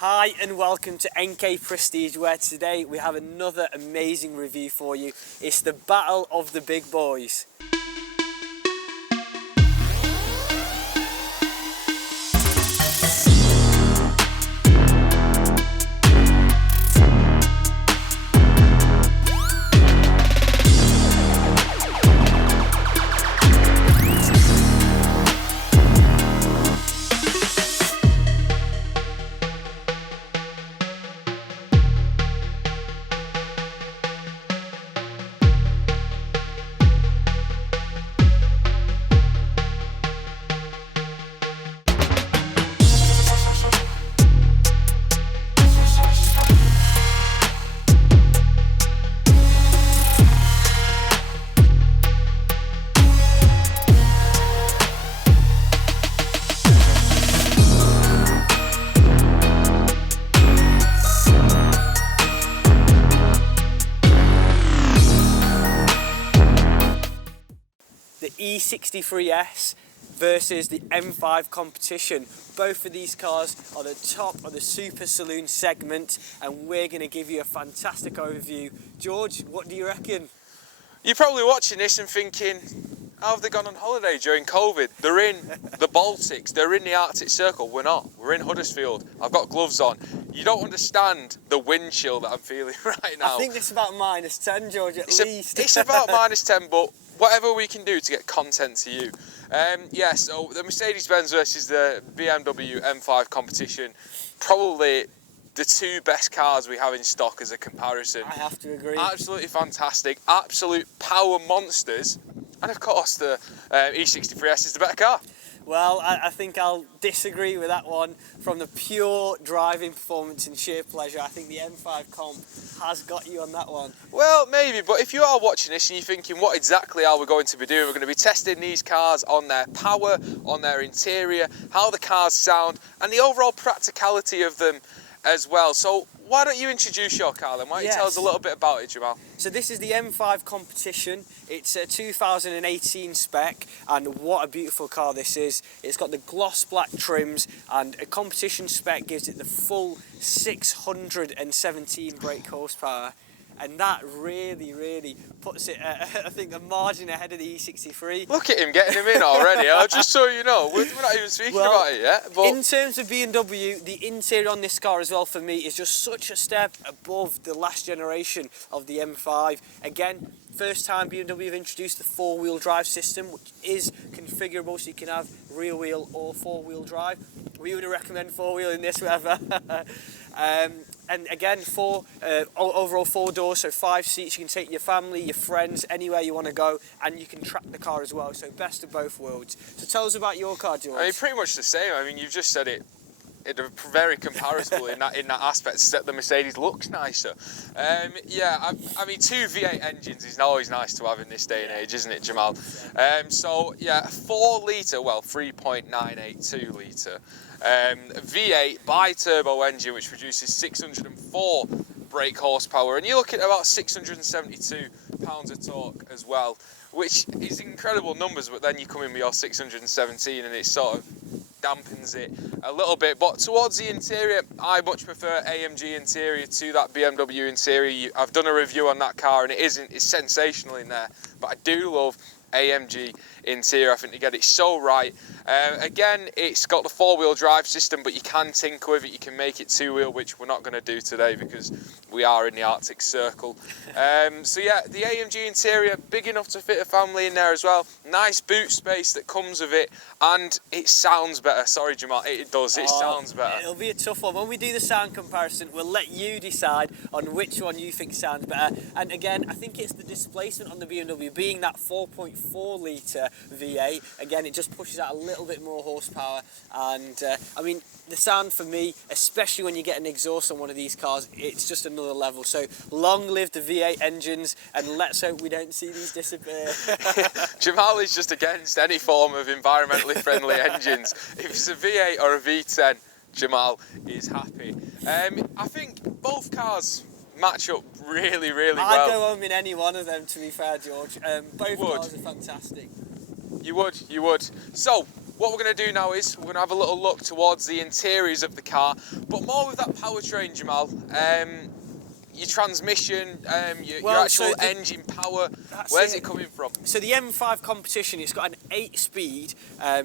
Hi and welcome to Enkae Prestige, where today we have another amazing review for you. It's the battle of the big boys. The E63S versus the M5 competition. Both of these cars are the top of the super saloon segment, and we're going to give you a fantastic overview. George, what do you reckon? You're probably watching this and thinking, how have they gone on holiday during COVID? They're in the Baltics, they're in the Arctic Circle. We're not. We're in Huddersfield. I've got gloves on. You don't understand the wind chill that I'm feeling right now. I think it's about -10, George, at least. It's about -10, but whatever we can do to get content to you. Yeah, so the Mercedes-Benz versus the BMW M5 competition, probably the two best cars we have in stock as a comparison. I have to agree. Absolutely fantastic, absolute power monsters, and of course the E63S is the better car. Well, I think I'll disagree with that one. From the pure driving performance and sheer pleasure, I think the M5 comp has got you on that one. Well, maybe, but if you are watching this and you're thinking, what exactly are we going to be doing? We're going to be testing these cars on their power, on their interior, how the cars sound, and the overall practicality of them as well. So why don't you introduce your car then? Why don't you tell us a little bit about it, Jamal? So this is the M5 competition. It's a 2018 spec, and what a beautiful car this is. It's got the gloss black trims, and a competition spec gives it the full 617 brake horsepower. And that really puts it, I think, a margin ahead of the E63. Look at him getting him in already. Just so you know, we're not even speaking about it yet. But in terms of BMW, the interior on this car as well, for me, is just such a step above the last generation of the M5. Again, first time BMW have introduced the four-wheel drive system, which is configurable, so you can have rear wheel or four-wheel drive. We would recommend four-wheel in this weather. And again, overall 4 doors, so 5 seats. You can take your family, your friends, anywhere you want to go, and you can track the car as well. So best of both worlds. So tell us about your car, George. I mean, pretty much the same. I mean, you've just said it. It's very comparable in that aspect, except the Mercedes looks nicer. Yeah, I mean, 2 V8 engines is always nice to have in this day and age, isn't it, Jamal? So yeah, a 4 litre, well, 3.982 litre V8 bi-turbo engine, which produces 604 brake horsepower, and you're looking at about 672 pounds of torque as well, which is incredible numbers. But then you come in with your 617, and it sort of dampens it a little bit. But towards the interior, I much prefer AMG interior to that BMW interior. I've done a review on that car, and it's sensational in there, but I do love AMG interior. I think they get it so right. Again, it's got the 4-wheel drive system, but you can tinker with it. You can make it 2-wheel, which we're not going to do today because we are in the Arctic Circle. So yeah, the AMG interior, big enough to fit a family in there as well. Nice boot space that comes with it, and it sounds better. Sorry, Jamal, it does. It sounds better. It'll be a tough one. When we do the sound comparison, we'll let you decide on which one you think sounds better. And again, I think it's the displacement on the BMW being that 4.4 litre V8. Again, it just pushes out a little bit more horsepower, and I mean, the sound for me, especially when you get an exhaust on one of these cars, it's just another level. So long live the V8 engines, and let's hope we don't see these disappear. Jamal is just against any form of environmentally friendly engines. If it's a V8 or a V10, Jamal is happy. I think both cars match up really well. I'd go home in any one of them, to be fair, George. Both cars are fantastic. You would. So, what we're going to do now is we're going to have a little look towards the interiors of the car, but more with that powertrain, Jamal. Your transmission, your actual engine power, where's it coming from? So the M5 competition, it's got an 8-speed,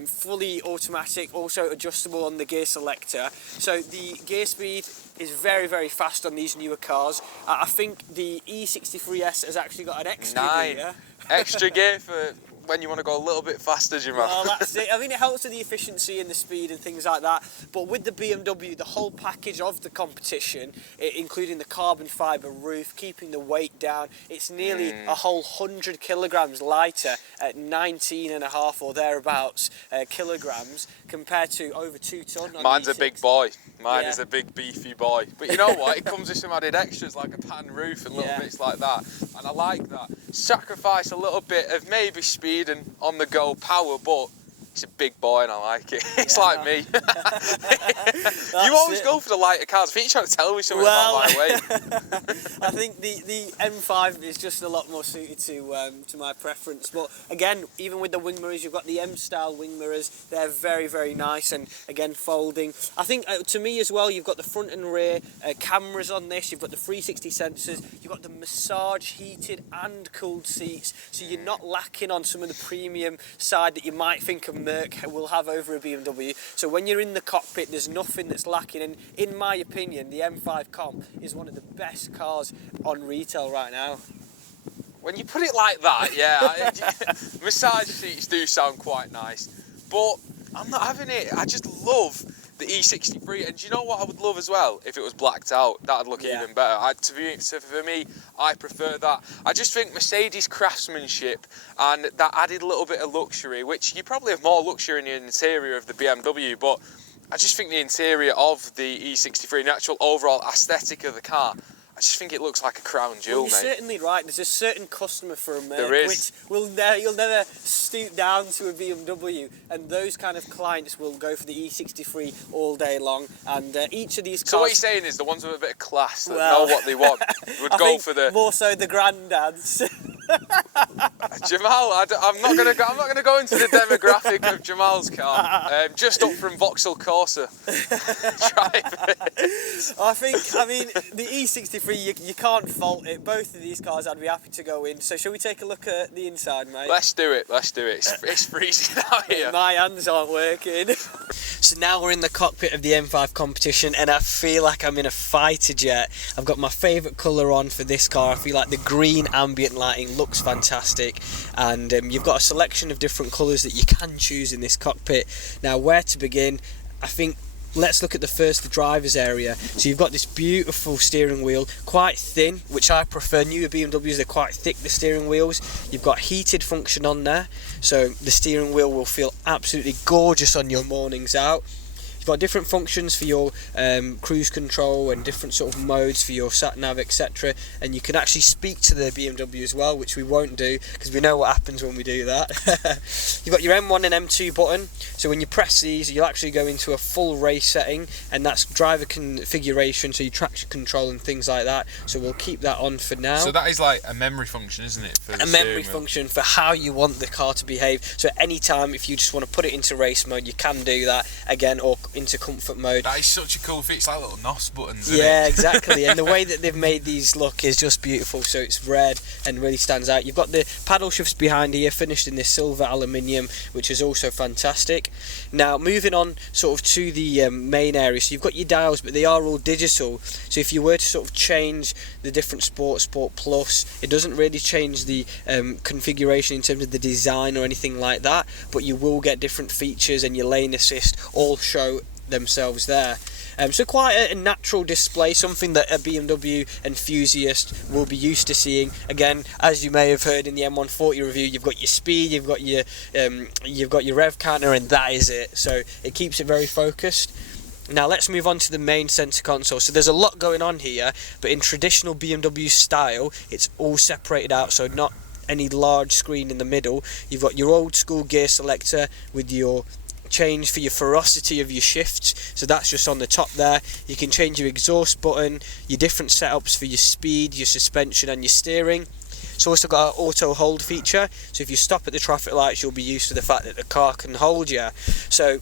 fully automatic, also adjustable on the gear selector. So the gear speed is very, very fast on these newer cars. I think the E63S has actually got an extra gear. Extra gear for when you want to go a little bit faster, Jamal. Well, that's it. I mean, it helps with the efficiency and the speed and things like that. But with the BMW, the whole package of the competition, including the carbon fibre roof, keeping the weight down, it's nearly a whole 100 kilograms lighter at 19.5 or thereabouts kilograms compared to over 2 ton. Mine's a big boy. Mine is a big beefy boy. But you know what? It comes with some added extras like a pan roof and little bits like that. And I like that. Sacrifice a little bit of maybe speed and on-the-go power, but it's a big boy and I like it. It's like me. You always go for the lighter cars. I think you're trying to tell me something about my weight. I think the M5 is just a lot more suited to my preference. But again, even with the wing mirrors, you've got the M-style wing mirrors. They're very, very nice and again folding. I think to me as well, you've got the front and rear cameras on this. You've got the 360 sensors. You've got the massage heated and cooled seats. So you're not lacking on some of the premium side that you might think of Merc will have over a BMW. So when you're in the cockpit, there's nothing that's lacking, and in my opinion the M5 Comp is one of the best cars on retail right now. When you put it like that, yeah, massage seats do sound quite nice, but I'm not having it. I just love the E63, and do you know what I would love as well? If it was blacked out, that'd look even better. For me, I prefer that. I just think Mercedes craftsmanship and that added little bit of luxury, which you probably have more luxury in the interior of the BMW, but I just think the interior of the E63, the actual overall aesthetic of the car, I just think it looks like a crown jewel, mate. You're certainly right. There's a certain customer for a Merc, which you'll never stoop down to a BMW, and those kind of clients will go for the E63 all day long. And each of these cars. So what you're saying is the ones with a bit of class that know what they want would go for the more so the granddads. Jamal, I'm not gonna go into the demographic of Jamal's car. Just up from Vauxhall Corsa. I mean, the E63, you can't fault it. Both of these cars, I'd be happy to go in. So shall we take a look at the inside, mate? Let's do it. It's freezing out here. My hands aren't working. So now we're in the cockpit of the M5 competition, and I feel like I'm in a fighter jet. I've got my favourite colour on for this car. I feel like the green ambient lighting looks fantastic, and you've got a selection of different colours that you can choose in this cockpit. Now, where to begin? I think let's look at the driver's area. So you've got this beautiful steering wheel, quite thin, which I prefer. Newer BMWs, they're quite thick, the steering wheels. You've got heated function on there, so the steering wheel will feel absolutely gorgeous on your mornings out. You've got different functions for your cruise control and different sort of modes for your sat-nav, etc. And you can actually speak to the BMW as well, which we won't do because we know what happens when we do that. You've got your M1 and M2 button, so when you press these you'll actually go into a full race setting, and that's driver configuration, so your traction control and things like that. So we'll keep that on for now. So that is like a memory function, isn't it? For the memory function for how you want the car to behave. So at any time, if you just want to put it into race mode, you can do that again, or into comfort mode. That is such a cool feature. It's like little NOS buttons, isn't it? Exactly. And the way that they've made these look is just beautiful. So it's red and really stands out. You've got the paddle shifts behind here, finished in this silver aluminium, which is also fantastic. Now moving on sort of to the main area, so you've got your dials, but they are all digital. So if you were to sort of change the different Sport Plus, it doesn't really change the configuration in terms of the design or anything like that, but you will get different features, and your lane assist all show themselves there. So quite a natural display, something that a BMW enthusiast will be used to seeing. Again, as you may have heard in the M140 review, you've got your speed, you've got your rev counter, and that is it. So it keeps it very focused. Now let's move on to the main centre console. So there's a lot going on here, but in traditional BMW style, it's all separated out, so not any large screen in the middle. You've got your old school gear selector with your change for your ferocity of your shifts, so that's just on the top there. You can change your exhaust button, your different setups for your speed, your suspension and your steering. It's also got an auto hold feature, so if you stop at the traffic lights, you'll be used to the fact that the car can hold you. So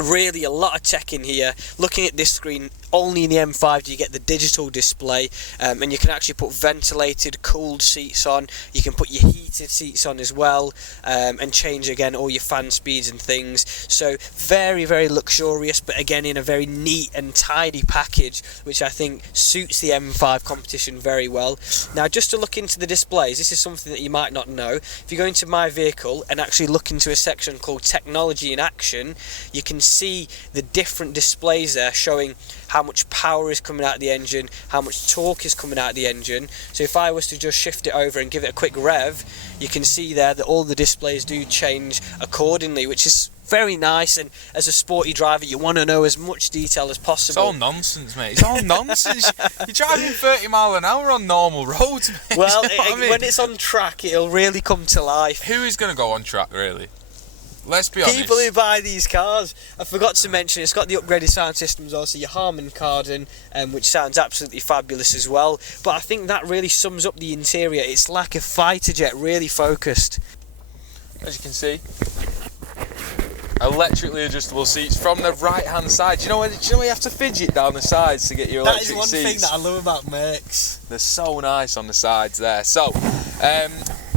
really a lot of tech in here. Looking at this screen, only in the M5 do you get the digital display, and you can actually put ventilated, cooled seats on. You can put your heated seats on as well, and change again all your fan speeds and things. So very, very luxurious, but again in a very neat and tidy package, which I think suits the M5 competition very well. Now, just to look into the displays, this is something that you might not know. If you go into My Vehicle and actually look into a section called Technology in Action, you can see the different displays there showing how much power is coming out of the engine, how much torque is coming out of the engine. So if I was to just shift it over and give it a quick rev, you can see there that all the displays do change accordingly, which is very nice. And as a sporty driver, you want to know as much detail as possible. It's all nonsense, mate. It's all nonsense. You're driving 30 mile an hour on normal roads, mate. Well, You know what I mean? when it's on track, it'll really come to life. Who is going to go on track, really? Let's be honest. People who buy these cars. I forgot to mention, it's got the upgraded sound systems, also your Harman Kardon, which sounds absolutely fabulous as well. But I think that really sums up the interior. It's like a fighter jet, really focused. As you can see, electrically adjustable seats from the right hand side. Do you know you have to fidget down the sides to get your electric seats? That is one thing that I love about Mercs. They're so nice on the sides there. So,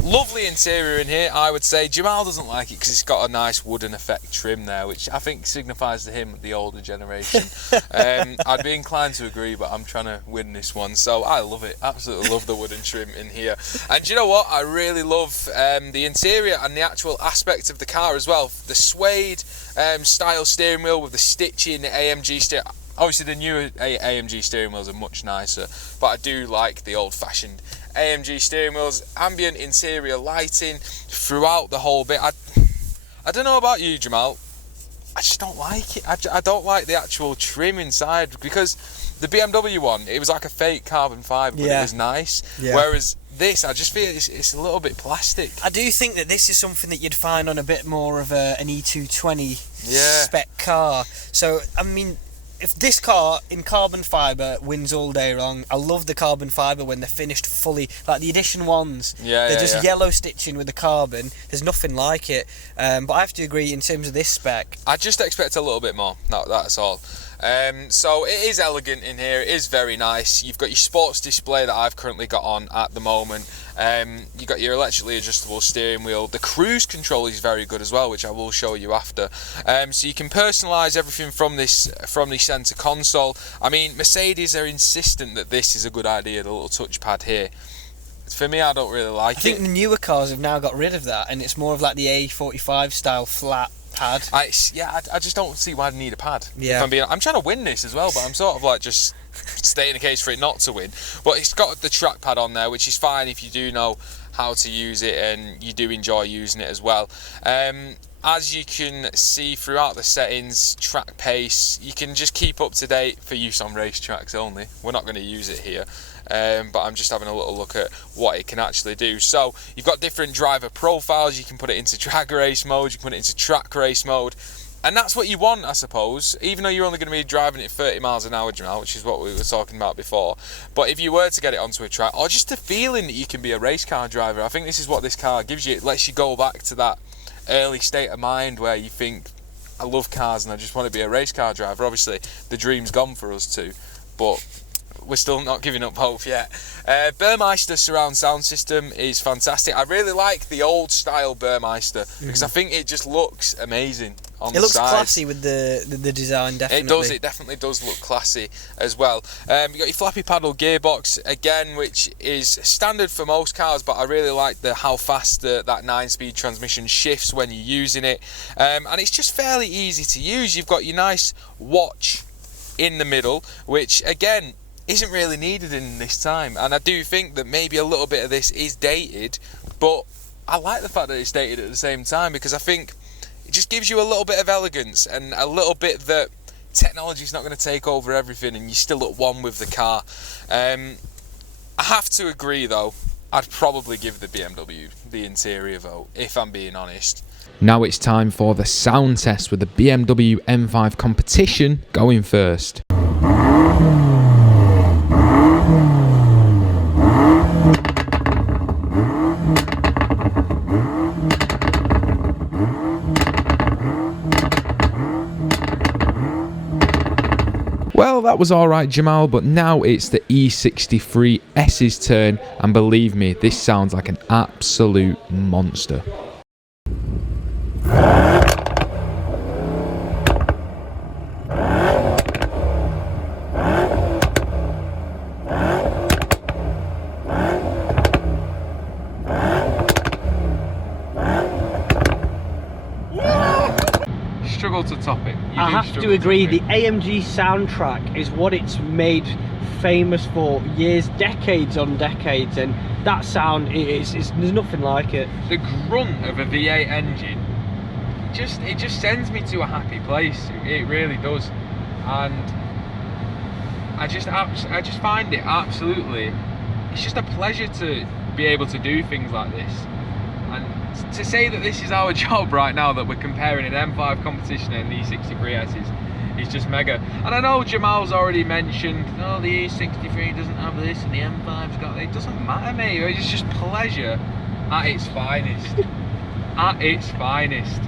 lovely interior in here, I would say. Jamal doesn't like it because it's got a nice wooden effect trim there, which I think signifies to him the older generation. I'd be inclined to agree, but I'm trying to win this one. So I love it. Absolutely love the wooden trim in here. And do you know what? I really love the interior and the actual aspect of the car as well. The suede style steering wheel with the stitching AMG steering. Obviously, the newer AMG steering wheels are much nicer, but I do like the old-fashioned AMG steering wheels. Ambient interior lighting throughout the whole bit. I don't know about you, Jamal. I just don't like it. I don't like the actual trim inside, because the BMW one, it was like a fake carbon fibre, but it was nice. Yeah. Whereas this, I just feel it's a little bit plastic. I do think that this is something that you'd find on a bit more of an E220 spec car. So, I mean, if this car in carbon fibre wins all day long, I love the carbon fibre when they're finished fully, like the edition ones. They're just yellow stitching with the carbon. There's nothing like it. But I have to agree, in terms of this spec, I just expect a little bit more. That's all. So it is elegant in here. It is very nice. You've got your sports display that I've currently got on at the moment. You've got your electrically adjustable steering wheel. The cruise control is very good as well, which I will show you after. So you can personalise everything from the centre console. I mean, Mercedes are insistent that this is a good idea, the little touchpad here. For me, I don't really like it. I think the newer cars have now got rid of that, and it's more of like the A45 style flat pad. I just don't see why they need a pad. Yeah. I'm trying to win this as well, but I'm sort of like just stating the case for it not to win. But it's got the trackpad on there, which is fine if you do know how to use it and you do enjoy using it as well. As you can see throughout the settings, track pace, you can just keep up to date for use on racetracks only. We're not going to use it here. But I'm just having a little look at what it can actually do. So you've got different driver profiles. You can put it into drag race mode, you can put it into track race mode, and that's what you want, I suppose, even though you're only going to be driving it 30 miles an hour, Jamal, which is what we were talking about before. But if you were to get it onto a track, or just the feeling that you can be a race car driver, I think this is what this car gives you. It lets you go back to that early state of mind where you think, I love cars and I just want to be a race car driver. Obviously the dream's gone for us too, but we're still not giving up hope yet. Burmeister surround sound system is fantastic. I really like the old style Burmeister because I think it just looks amazing on the side. It looks classy with the design, definitely. It definitely does look classy as well. You've got your flappy paddle gearbox again, which is standard for most cars, but I really like how fast that 9-speed transmission shifts when you're using it. And it's just fairly easy to use. You've got your nice watch in the middle, which again isn't really needed in this time, and I do think that maybe a little bit of this is dated, but I like the fact that it's dated at the same time, because I think it just gives you a little bit of elegance and a little bit that technology's not going to take over everything and you're still at one with the car. I have to agree though, I'd probably give the BMW the interior vote, if I'm being honest. Now it's time for the sound test with the BMW M5 Competition going first. that was alright, Jamal, but now it's the E63S's turn, and believe me, this sounds like an absolute monster. Struggle to top it. I have to agree, the AMG soundtrack is what it's made famous for years, decades on decades, and that sound there's nothing like it. The grunt of a V8 engine, it just sends me to a happy place. It really does, and I just find it absolutely. It's just a pleasure to be able to do things like this, and to say that this is our job right now, that we're comparing an M5 competition and the E63S is just mega. And I know Jamal's already mentioned, oh, the E63 doesn't have this and the M5's got it. It doesn't matter, mate. It's just pleasure at its finest. At its finest.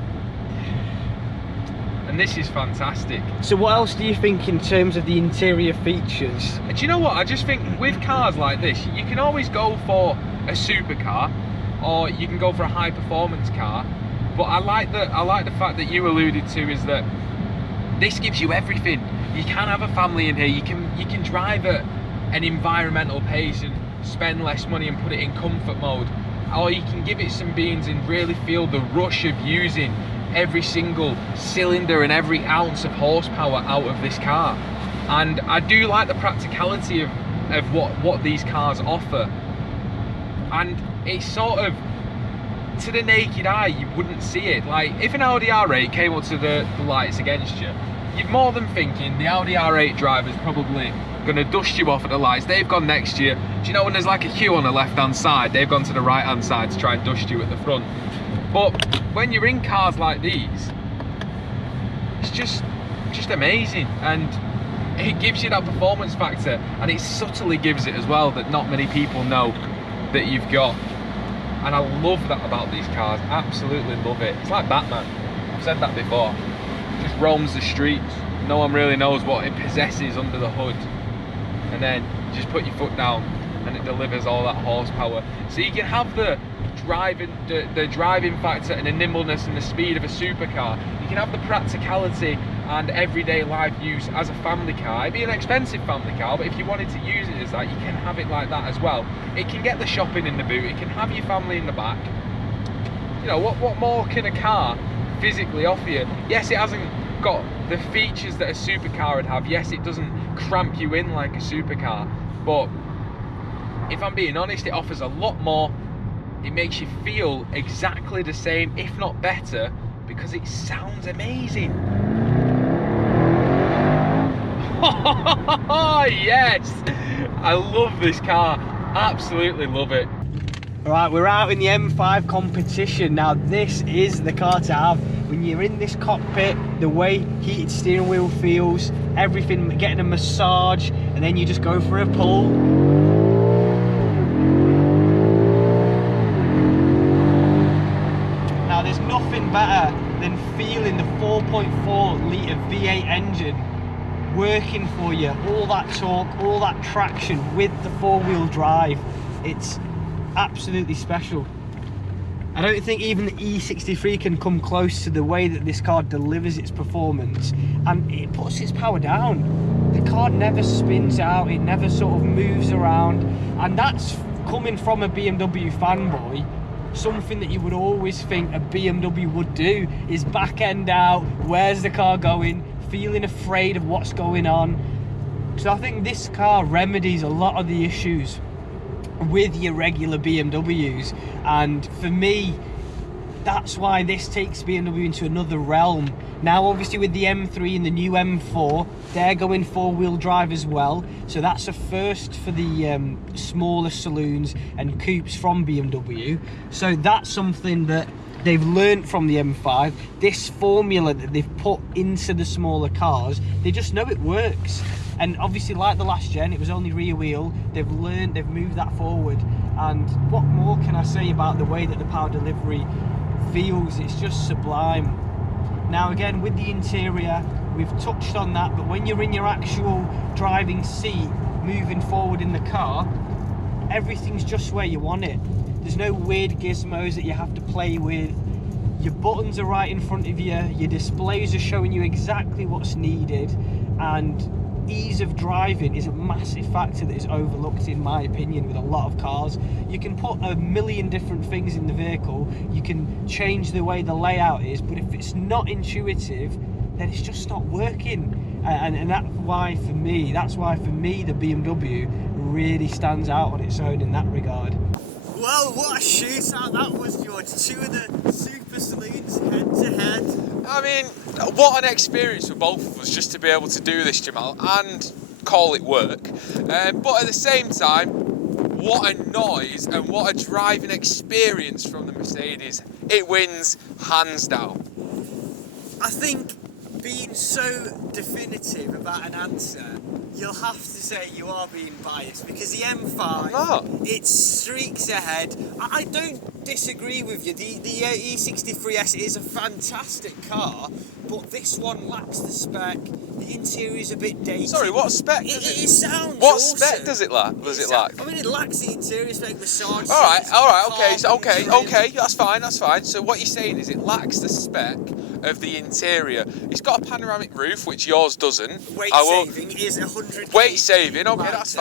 And this is fantastic. So what else do you think in terms of the interior features? Do you know what? I just think with cars like this, you can always go for a supercar, or you can go for a high performance car, but I like the fact that you alluded to, is that this gives you everything. You can have a family in here, you can drive at an environmental pace and spend less money and put it in comfort mode, or you can give it some beans and really feel the rush of using every single cylinder and every ounce of horsepower out of this car. And I do like the practicality of what these cars offer, and it's sort of, to the naked eye, you wouldn't see it. Like, if an Audi R8 came up to the lights against you, you're more than thinking the Audi R8 driver's probably gonna dust you off at the lights. They've gone next to you. Do you know when there's like a queue on the left-hand side, they've gone to the right-hand side to try and dust you at the front. But when you're in cars like these, it's just amazing, and it gives you that performance factor, and it subtly gives it as well, that not many people know that you've got. And I love that about these cars, absolutely love it. It's like Batman, I've said that before. Just roams the streets, no one really knows what it possesses under the hood, and then you just put your foot down and it delivers all that horsepower. So you can have the driving factor and the nimbleness and the speed of a supercar. You can have the practicality and everyday life use as a family car. It'd be an expensive family car, but if you wanted to use it as that, you can have it like that as well. It can get the shopping in the boot, it can have your family in the back. You know, what more can a car physically offer you? Yes, it hasn't got the features that a supercar would have. Yes, it doesn't cramp you in like a supercar, but if I'm being honest, it offers a lot more. It makes you feel exactly the same, if not better, because it sounds amazing. Yes, I love this car, absolutely love it. Alright, we're out in the M5 competition. Now this is the car to have when you're in this cockpit. The way heated steering wheel feels, everything, getting a massage, and then you just go for a pull. Now there's nothing better than feeling the 4.4 litre V8 engine working for you, all that torque, all that traction with the four-wheel drive. It's absolutely special. I don't think even the E63 can come close to the way that this car delivers its performance, and it puts its power down. The car never spins out, it never sort of moves around, and that's coming from a BMW fanboy. Something that you would always think a BMW would do is back end out, where's the car going, feeling afraid of what's going on. So I think this car remedies a lot of the issues with your regular BMWs, and for me that's why this takes BMW into another realm. Now obviously with the M3 and the new M4, they're going four-wheel drive as well, so that's a first for the smaller saloons and coupes from BMW. So that's something that they've learned from the M5. This formula that they've put into the smaller cars, they just know it works. And obviously, like the last gen, it was only rear wheel. They've learned, they've moved that forward. And what more can I say about the way that the power delivery feels? It's just sublime. Now again, with the interior, we've touched on that, but when you're in your actual driving seat, moving forward in the car, everything's just where you want it. There's no weird gizmos that you have to play with. Your buttons are right in front of you, your displays are showing you exactly what's needed, and ease of driving is a massive factor that is overlooked, in my opinion, with a lot of cars. You can put a million different things in the vehicle, you can change the way the layout is, but if it's not intuitive, then it's just not working. And that's why for me the BMW really stands out on its own in that regard. Well, what a shootout that was, George. Two of the super saloons head to head. I mean, what an experience for both of us just to be able to do this, Jamal, and call it work. But at the same time, what a noise and what a driving experience from the Mercedes. It wins hands down. I think being so definitive about an answer, you'll have to say you are being biased, because the M5, it streaks ahead. I don't disagree with you. The E63S is a fantastic car, but this one lacks the spec. The interior is a bit dated. Sorry, what spec does it sounds What awesome. spec does it lack? I mean, it lacks the interior spec, massage. Okay, that's fine. So what you're saying is it lacks the spec of the interior. It's got a panoramic roof, which yours doesn't. Weight saving is 100. Weight saving, okay, that's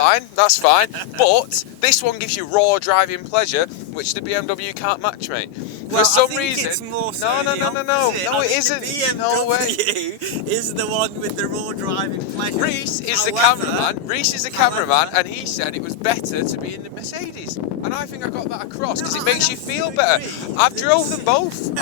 fine. But this one gives you raw driving pleasure, which the BMW can't match, mate. Well, For some I think reason, it's more so no, it isn't. The BMW No way. is the one with the raw driving pleasure. Reese is the cameraman, and he said it was better to be in the Mercedes, and I think I got that across because it makes you feel better. I've drove them both.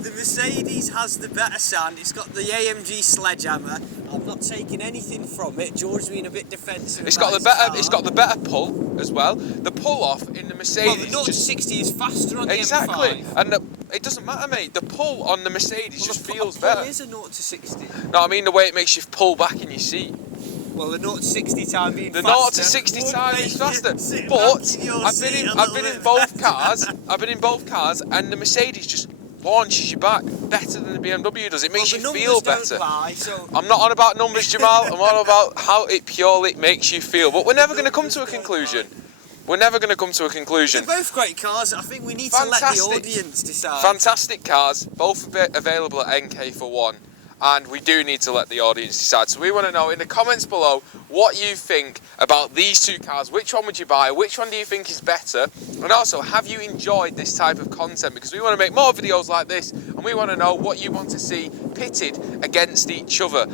The Mercedes has the better sound. It's got the AMG sledgehammer. I'm not taking anything from it. George's being a bit defensive. It's got the better pull as well. The pull off in the Mercedes. Well, the 0 to 60 is faster on the exactly, M5. and it doesn't matter, mate. The pull on the Mercedes just feels The better. pull is a 0 to 60. No, I mean the way it makes you pull back in your seat. Well, the 0 to 60 time being The faster. 0 to 60 time is faster. But But I've been in both cars. I've been in both cars, and the Mercedes just launches you back better than the BMW does. It makes you feel better. I'm not on about numbers, Jamal. I'm on about how it purely makes you feel. But we're never going to come to a conclusion. We're never going to come to a conclusion. They're both great cars. I think we need to let the audience decide. Fantastic cars, both available at Enkae for one. And we do need to let the audience decide. So we want to know in the comments below what you think about these two cars. Which one would you buy? Which one do you think is better? And also, have you enjoyed this type of content? Because we want to make more videos like this, and we want to know what you want to see pitted against each other.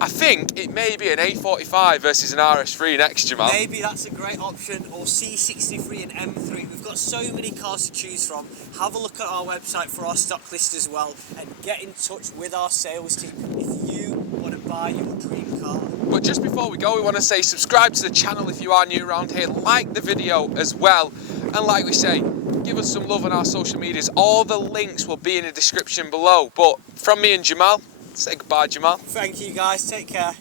I think it may be an A45 versus an RS3 next, Jamal. Maybe that's a great option, or C63 and M3. We've got so many cars to choose from. Have a look at our website for our stock list as well, and get in touch with our sales team if you want to buy your dream car. But just before we go, we want to say subscribe to the channel if you are new around here, like the video as well, and like we say, give us some love on our social medias. All the links will be in the description below. But from me and Jamal, say goodbye, Jamal. Thank you guys, take care.